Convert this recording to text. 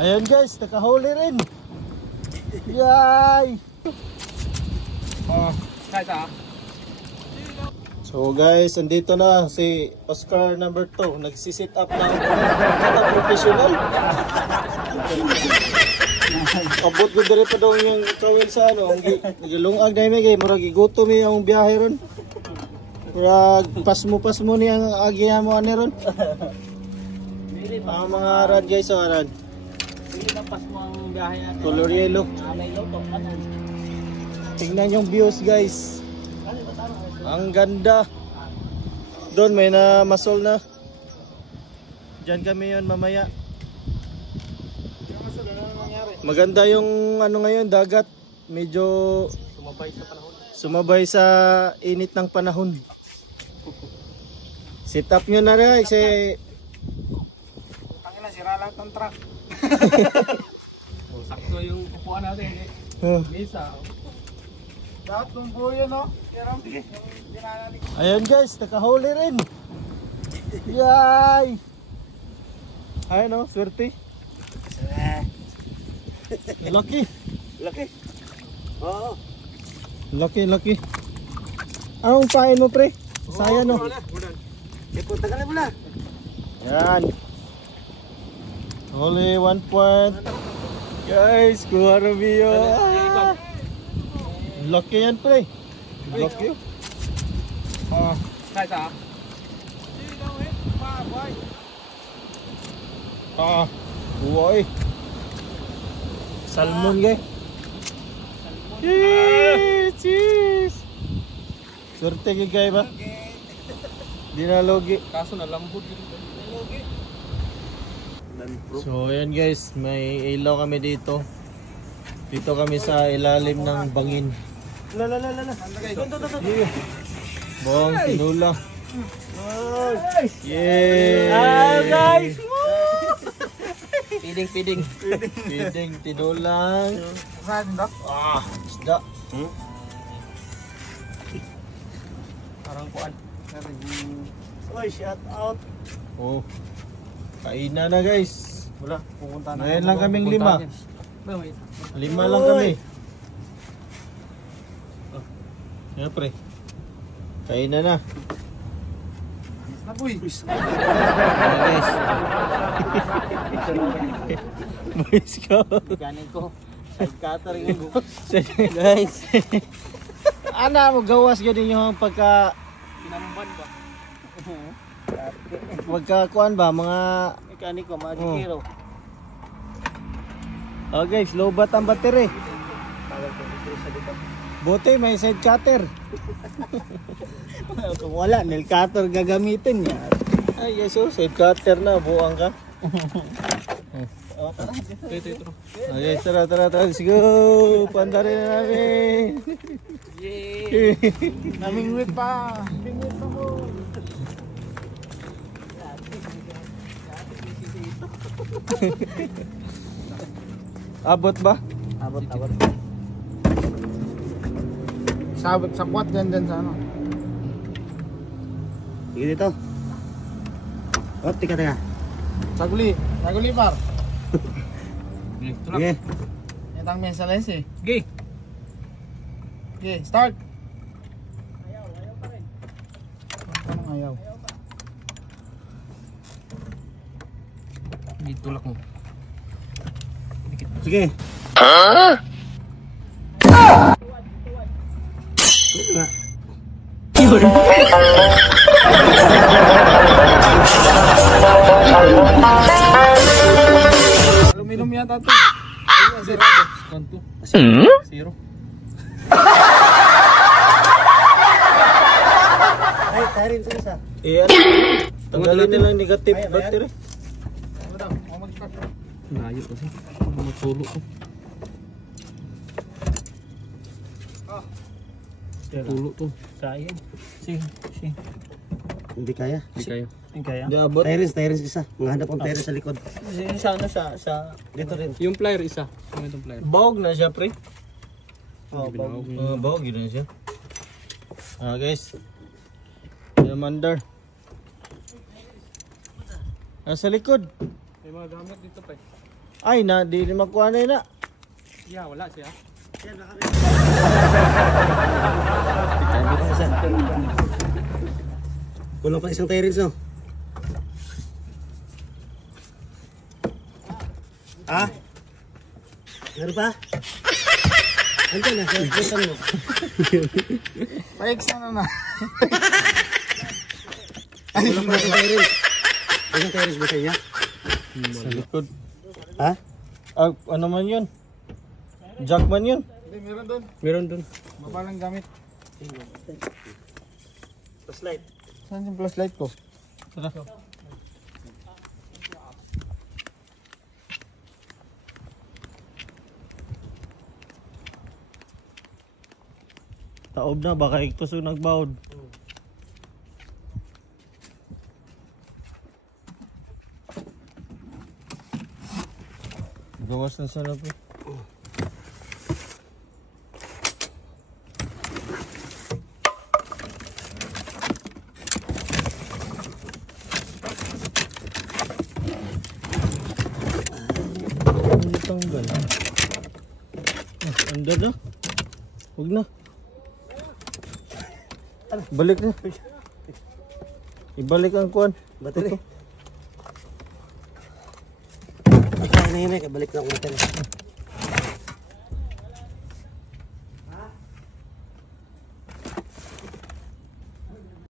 Ayan guys, nakahuli rin. Yay! So guys, andito na si Oscar number 2. Nagsisit up na ang professional. Abot ko diri pa daw yung kawil sa ano. Nagilungag na yung murag iguto mi ang biyahe ron. Murag pasmo ni ang agiya mo ani ron. Ang mga rad guys, so rad. Color yellow. Tingnan yung views guys. Ang ganda. Doon may na masol na. Diyan kami yun mamaya. Maganda yung ano ngayon, dagat. Medyo sumabay sa init ng panahon. Sit up nyo na rin kasi tangina, sira lahat ng truck. Sakto yung upuan natin. Misa. Lahat ng buo yun, no? Ayan guys, nakahuli rin. Yay! Ayan o, swerte. Lucky. Oo. Lucky. Anong pain mo pre? Saya no? Punta ka na muna. Yan. Only 1 point. Guys, kuha na biyo. Lucky yan pre. Lucky. Buhay. Salmon gay. Cheese. Swerte gay ba? Di na logi. Kaso nalambot yun. So ayan guys, may ilaw kami dito. Dito kami sa ilalim ng bangin. Bong tinula. Yay! Guys! Piding tinulang. Saan ba? Isda. Parang kuan. Oy, shout out. Oh. Kainan na guys. Wala, pupunta na. Ngayon lang kaming 5. 5 lang kami. Siyempre. Kainan na. Naboy. Guys. Boys ko. Ganin ko. Side cutter yung Guys. Ana mo gawas gani yung pagka pinamban ba? Magkakuan ba mga Mekaniko, magikiro. Oh guys, low bat ang battery. Buti may side cutter. Kung wala, nail cutter gagamitin niya. Ay, yeso, side cutter na, buang ka. Ito. Okay, tara, let's go. Pandarin na namin. Yay! Namingwit pa. Namingwit pa mo. Abot ba? Abot. Sabot sa kwat dyan sa ano. Sige dito. Oh, tika. Saguli par. Sige. Itang mesales eh. Okay, start. Ayaw pa rin. Anong ayaw? Dito lang mo. Sige. Aluminum yata ito. Zero. Ay, tarin sa isa. Tanggalin nilang negative battery. Layo kasi. Matulog ko. Tulog to. Sayang. Sige. Hindi kaya. Hindi abot. Tyrens isa. Nganap ang tyrens sa likod. Sana sa Dito rin. yung plier isa. Yung plier. Bawag na siya, pre. Bawag. Bawag yun na siya. Guys. Yamandar. Sa likod. May mga gamit dito pa. Ay na, di rin magkuha na yun na. Yeah, wala siya. Kulang pa isang tayo rin, no? Ha? Meron pa? Andiyan na, saan mo? Pa-X na. Kulang pa isang tayo rin. Isang tayo rin ba sa inyo? Sa likod. Ha? Ah, ano man yun? Jackman yun? Hindi, meron doon. Meron dun. Baba ng gamit. Flashlight. Saan yung flashlight ko? Tara. Taob na, baka iktos yung nagbawod. Gawas na sana po. Ano tanggal? Andar na. Huwag na. Balik na. Ibalik ang kuwan. Battery. Ay, balik na ako natin.